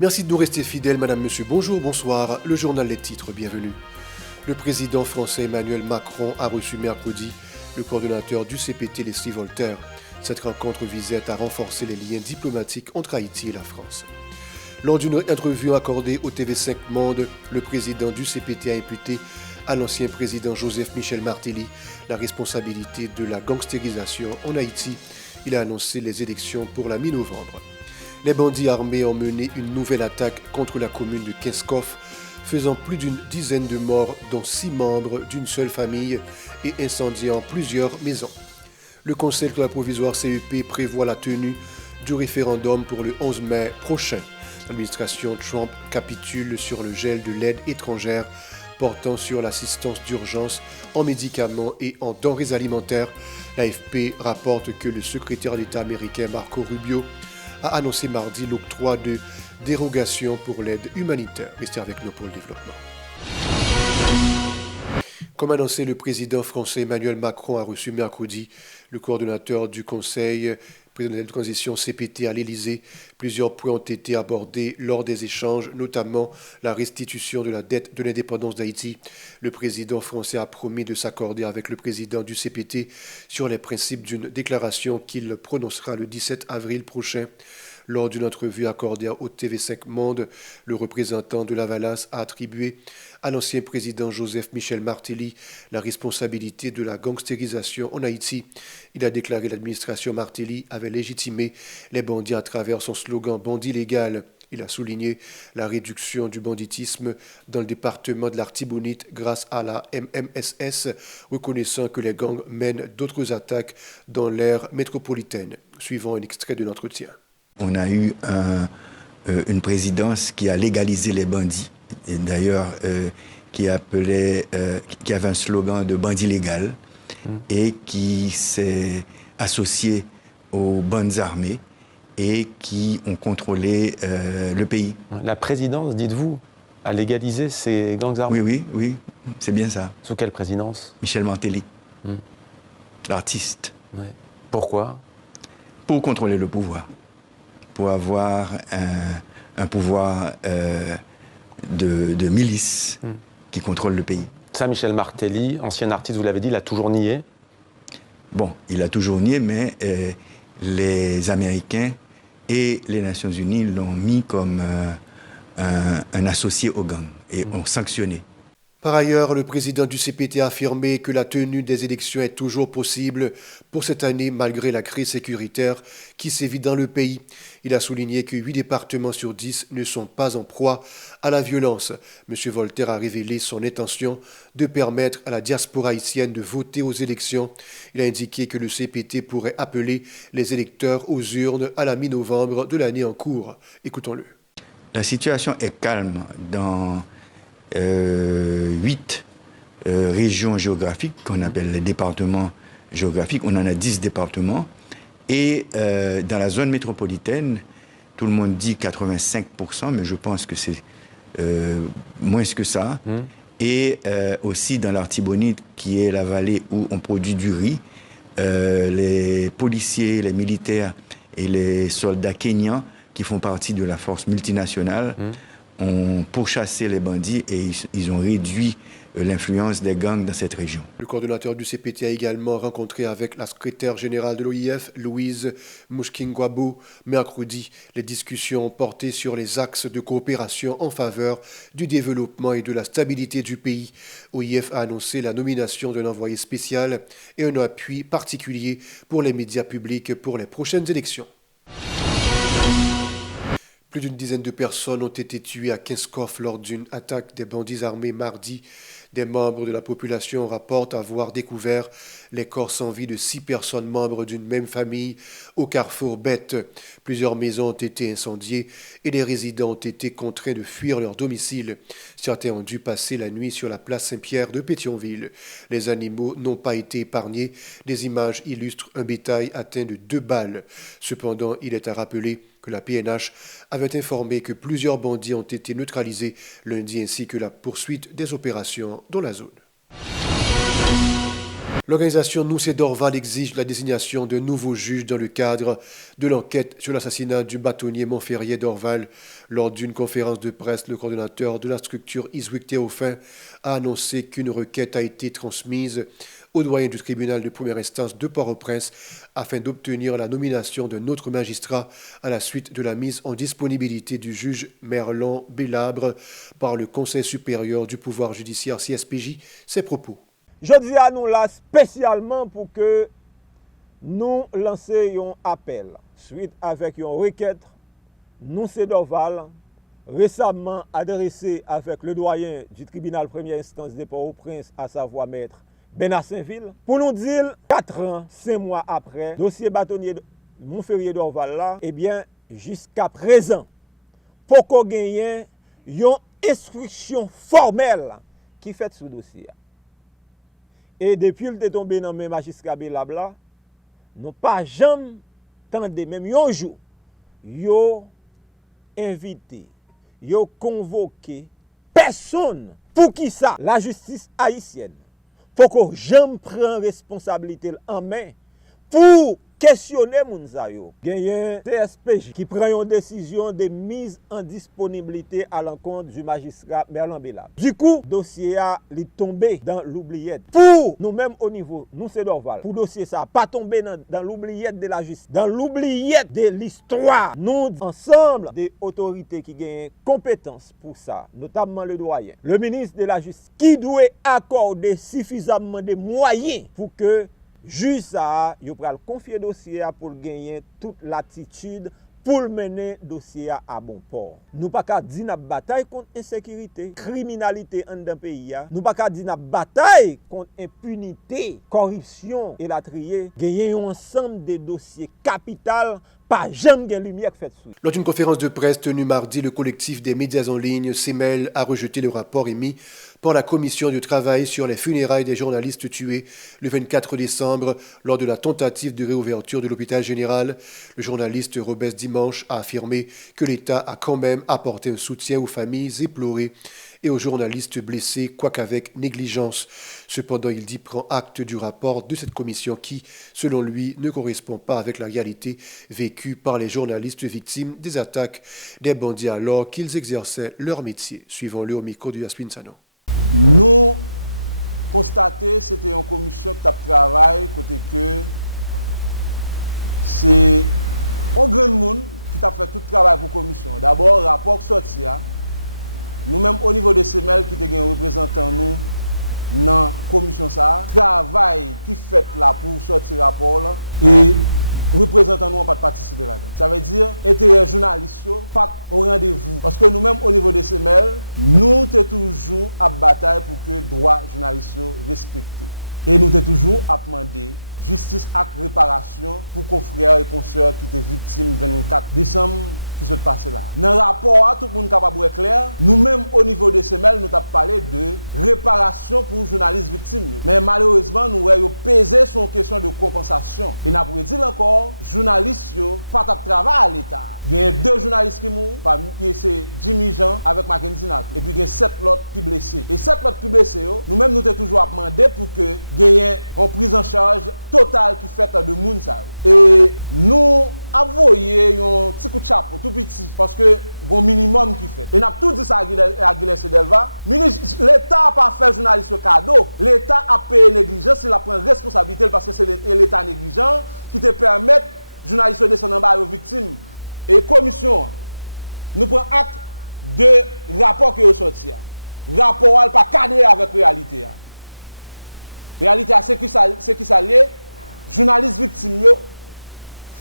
Merci de nous rester fidèles, madame, monsieur, bonjour, bonsoir. Le journal Les Titres, bienvenue. Le président français Emmanuel Macron a reçu mercredi le coordonnateur du CPT, Leslie Voltaire. Cette rencontre visait à renforcer les liens diplomatiques entre Haïti et la France. Lors d'une interview accordée au TV5 Monde, le président du CPT a imputé à l'ancien président Joseph Michel Martelly la responsabilité de la gangstérisation en Haïti. Il a annoncé les élections pour la mi-novembre. Les bandits armés ont mené une nouvelle attaque contre la commune de Kinskov, faisant plus d'une dizaine de morts, dont 6 membres d'une seule famille, et incendiant plusieurs maisons. Le Conseil électoral provisoire CEP prévoit la tenue du référendum pour le 11 mai prochain. L'administration Trump capitule sur le gel de l'aide étrangère portant sur l'assistance d'urgence en médicaments et en denrées alimentaires. L'AFP rapporte que le secrétaire d'État américain Marco Rubio a annoncé mardi l'octroi de dérogations pour l'aide humanitaire. Restez avec nous pour le développement. Comme annoncé, le président français Emmanuel Macron a reçu mercredi le coordonnateur du Conseil présidentiel de transition CPT à l'Élysée. Plusieurs points ont été abordés lors des échanges, notamment la restitution de la dette de l'indépendance d'Haïti. Le président français a promis de s'accorder avec le président du CPT sur les principes d'une déclaration qu'il prononcera le 17 avril prochain. Lors d'une entrevue accordée au TV5 Monde, le représentant de l'Avalas a attribué à l'ancien président Joseph Michel Martelly la responsabilité de la gangstérisation en Haïti. Il a déclaré que l'administration Martelly avait légitimé les bandits à travers son slogan « Bandit légal ». Il a souligné la réduction du banditisme dans le département de l'Artibonite grâce à la MMSS, reconnaissant que les gangs mènent d'autres attaques dans l'aire métropolitaine. Suivant un extrait de l'entretien. On a eu une présidence qui a légalisé les bandits, et d'ailleurs qui avait un slogan de bandit légal et qui s'est associé aux bandes armées et qui ont contrôlé le pays. La présidence, dites-vous, a légalisé ces gangs armés? Oui, c'est bien ça. Sous quelle présidence? Michel Martelly, l'artiste. Ouais. Pourquoi? Pour contrôler le pouvoir. Pour avoir un pouvoir de milice qui contrôle le pays. Ça, Michel Martelly, ancien artiste, vous l'avez dit, il a toujours nié? Bon, il a toujours nié, mais les Américains et les Nations Unies l'ont mis comme un associé au gang et ont sanctionné. Par ailleurs, le président du CPT a affirmé que la tenue des élections est toujours possible pour cette année malgré la crise sécuritaire qui sévit dans le pays. Il a souligné que 8 départements sur 10 ne sont pas en proie à la violence. M. Voltaire a révélé son intention de permettre à la diaspora haïtienne de voter aux élections. Il a indiqué que le CPT pourrait appeler les électeurs aux urnes à la mi-novembre de l'année en cours. Écoutons-le. La situation est calme dans 8 régions géographiques qu'on appelle les départements géographiques. On en a 10 départements. Et dans la zone métropolitaine, tout le monde dit 85%, mais je pense que c'est moins que ça. Et aussi dans l'Artibonite, qui est la vallée où on produit du riz, les policiers, les militaires et les soldats kenyans qui font partie de la force multinationale ont pourchassé les bandits et ils ont réduit l'influence des gangs dans cette région. Le coordonnateur du CPT a également rencontré avec la secrétaire générale de l'OIF, Louise Mouchkingwabo, mercredi. Les discussions ont porté sur les axes de coopération en faveur du développement et de la stabilité du pays. OIF a annoncé la nomination d'un envoyé spécial et un appui particulier pour les médias publics pour les prochaines élections. Plus d'une dizaine de personnes ont été tuées à Kinskov lors d'une attaque des bandits armés mardi. Des membres de la population rapportent avoir découvert les corps sans vie de 6 personnes membres d'une même famille au carrefour Bête. Plusieurs maisons ont été incendiées et les résidents ont été contraints de fuir leur domicile. Certains ont dû passer la nuit sur la place Saint-Pierre de Pétionville. Les animaux n'ont pas été épargnés. Des images illustrent un bétail atteint de 2 balles. Cependant, il est à rappeler que la PNH avait informé que plusieurs bandits ont été neutralisés lundi ainsi que la poursuite des opérations dans la zone. L'organisation Nous Dorval exige la désignation d'un nouveau juge dans le cadre de l'enquête sur l'assassinat du bâtonnier Montferrier d'Orval. Lors d'une conférence de presse, le coordonnateur de la structure Iswick Théophin a annoncé qu'une requête a été transmise au doyen du tribunal de première instance de Port-au-Prince afin d'obtenir la nomination d'un autre magistrat à la suite de la mise en disponibilité du juge Merlon Bélabre par le Conseil supérieur du pouvoir judiciaire CSPJ. Ses propos. Je dis à nous là spécialement pour que nous lancions un appel suite avec une requête Nous Dorval récemment adressée avec le doyen du tribunal première instance de Port-au-Prince, à savoir maître Benassainville, pour nous dire 4 ans, 5 mois après, dossier bâtonnier Montferrier d'Orval là, eh bien jusqu'à présent, pour qu'on gagne une instruction formelle qui fait ce dossier. Et depuis le est tombé dans mes magistrats Belabla, nous pas jamais tendu même un jour, yo invité, yo convoqué personne pour qui ça la justice haïtienne pour qu'on jamais prenne responsabilité en main pour questionner Mounzayo. Il y a un CSPJ qui prend une décision de mise en disponibilité à l'encontre du magistrat Merlon Bélabre. Du coup, le dossier a tombé dans l'oubliette. Pour nous-mêmes au niveau, nous c'est Dorval, pour le dossier ça, pas tomber dans l'oubliette de la justice, dans l'oubliette de l'histoire. Nous, ensemble, des autorités qui ont compétence pour ça, notamment le doyen, le ministre de la Justice, qui doit accorder suffisamment de moyens pour que juge ça, il va confier le dossier pour gagner toute l'attitude pour mener le dossier à bon port. Nous ne pouvons pas dire une bataille contre l'insécurité, criminalité dans le pays. Nous ne pouvons pas dire une bataille contre impunité, corruption et la trier. Gagner un ensemble de dossiers capitaux. Pas jamais de lumière faite sur. Lors d'une conférence de presse tenue mardi, le collectif des médias en ligne, CEMEL, a rejeté le rapport émis par la commission de travail sur les funérailles des journalistes tués le 24 décembre lors de la tentative de réouverture de l'hôpital général. Le journaliste Robès Dimanche a affirmé que l'État a quand même apporté un soutien aux familles éplorées et aux journalistes blessés, quoiqu'avec négligence. Cependant, il dit prend acte du rapport de cette commission qui, selon lui, ne correspond pas avec la réalité vécue par les journalistes victimes des attaques des bandits alors qu'ils exerçaient leur métier. Suivons-le au micro de Yasmine Sano. Nous constatons que c'était une commission qui travaille côté que c'est un grand monde qui a fait tout le travail pour la commission. D'abord, rapport sorti. Nous-mêmes, au niveau de CEMEL, qui est un représentant nous dans la commission, travail qui fait là pour sortir le rapport là, et représentants nous n'ont pas participé là-dedans. Ça veut dire intérêt journalistes pas au rendez-vous. Parce que nous-mêmes, au niveau de CEMEL, nous sommes toujours à bataille pour que les droits journalistes soient respectés. Et nous sommes toujours à demander justice et réparation pour confrères et consoeurs qui étaient victimes le 24 décembre qui se passé là. Dans le rapport, tout le monde est capable de clair. Nous-mêmes, au niveau de CEMEL, nous avons parlé de réparation pour les journalistes victimes. Mais malheureusement, nous avons pesé sur une question de compensation. Et nous avons dit encore, les journalistes n'ont pas de travail à l'État. Il y a 2 journalistes qui mourent, c'est Jimmy Jean avec Mackenzie Nato. Et puis il y a 7 autres qui sont blessés. Et 7 autres qui sont blessés, nous-mêmes, nous avons toujours demandé pour que il y ait une prise en charge totale qui fait de monde. Et nous avons envoyé un petit coup de chapeau, tout petit, parce que bon minimum qui fait. Et nous avons tout dit ça à Guilherme Sedelva. L'État n'a pas fait journaliste cadeau. L'État a payé négligence, il a pris responsabilité parce que c'est l'État négligent qui te permet journalistes de descendre en bas aux victimes. Et commission, nous prenons acte de rapport qui est sorti. Rapport n'est pas cadré avec la réalité. La réalité, c'est qui ça l'est. Journalistes victimes,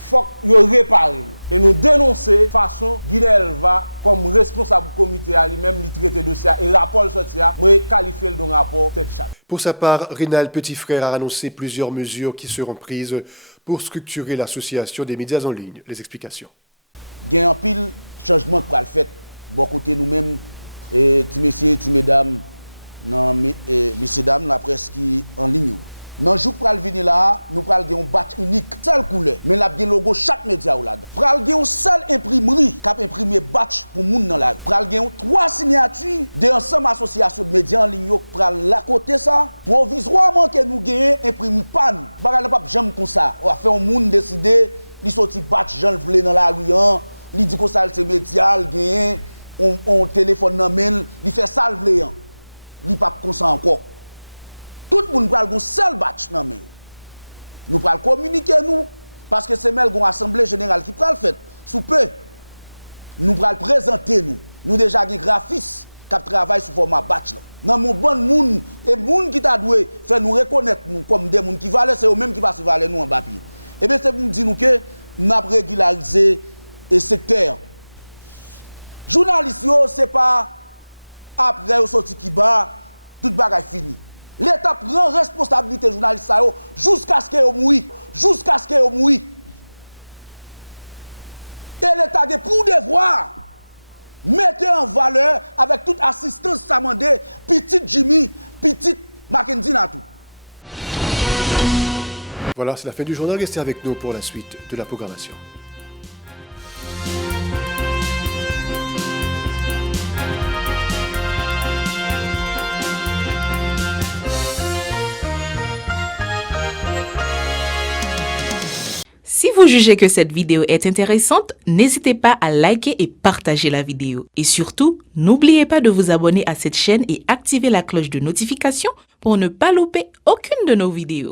faut qu'ils réparent. Et nous dénonçons de façon Guilherme comme responsable du comité à lui-même, il traite le dossier et le rapport sorti, moi qualifié le rapport tête chatte. Pour sa part, Rénal Petitfrère a annoncé plusieurs mesures qui seront prises pour structurer l'association des médias en ligne. Les explications. Il y a un pile changement qui va le faire. Bon côté nous-mêmes, petits messieurs, petites mesdames, messieurs dames, la presse qui en ligne. Dans le jour où nous venir là, nous pral gen un batch unique, seule couleur, mais là gen logo chaque média ou là-dedans. Pral gen une seule imprimerie qui a imprimé batch pour moun dans la rue. Pral gen 3 signatures de ensemble association de médias en ligne qui pral la côté ça. Provisoirement que nous gagnons imprimer pas nous. Bagay pas jamais comme ça. On va faire un monde décider, li sorti batch Jean vle dans la rue, li dit que ça c'est média, gagne on téléphone dans mail, li fait ça vle, li pas comme ça encore. Tout le monde pral gon seul batch nan men. Nous pral communiquer nous parce que c'est mel gon assemblée générale qui pral fait sous peu. Nous pral présenter nous. Nous déjà gen graphiste qui travaille sous format batch là. Nan mon bon moun et moun qui t'a doué faire nous reconnaître nous comme des moun qui valent c'est eux même qui va se valer nous en papier. Et bien c'est pour nous dire nous que n'a régulariser et secteur. Journaliste yo c'est pas après au sorti qui bat toute bagaille fini. L'État prend responsabilité journaliste jusqu'à ce qu'il mouille. Jusqu'à ce qu'il mouille. Et l'État a pour devoir mettre en valeur avec toute assistance samandé, petit Jimmy, petit Mackenzie Natou. Voilà, c'est la fin du journal. Restez avec nous pour la suite de la programmation. Si vous jugez que cette vidéo est intéressante, n'hésitez pas à liker et partager la vidéo. Et surtout, n'oubliez pas de vous abonner à cette chaîne et activer la cloche de notification pour ne pas louper aucune de nos vidéos.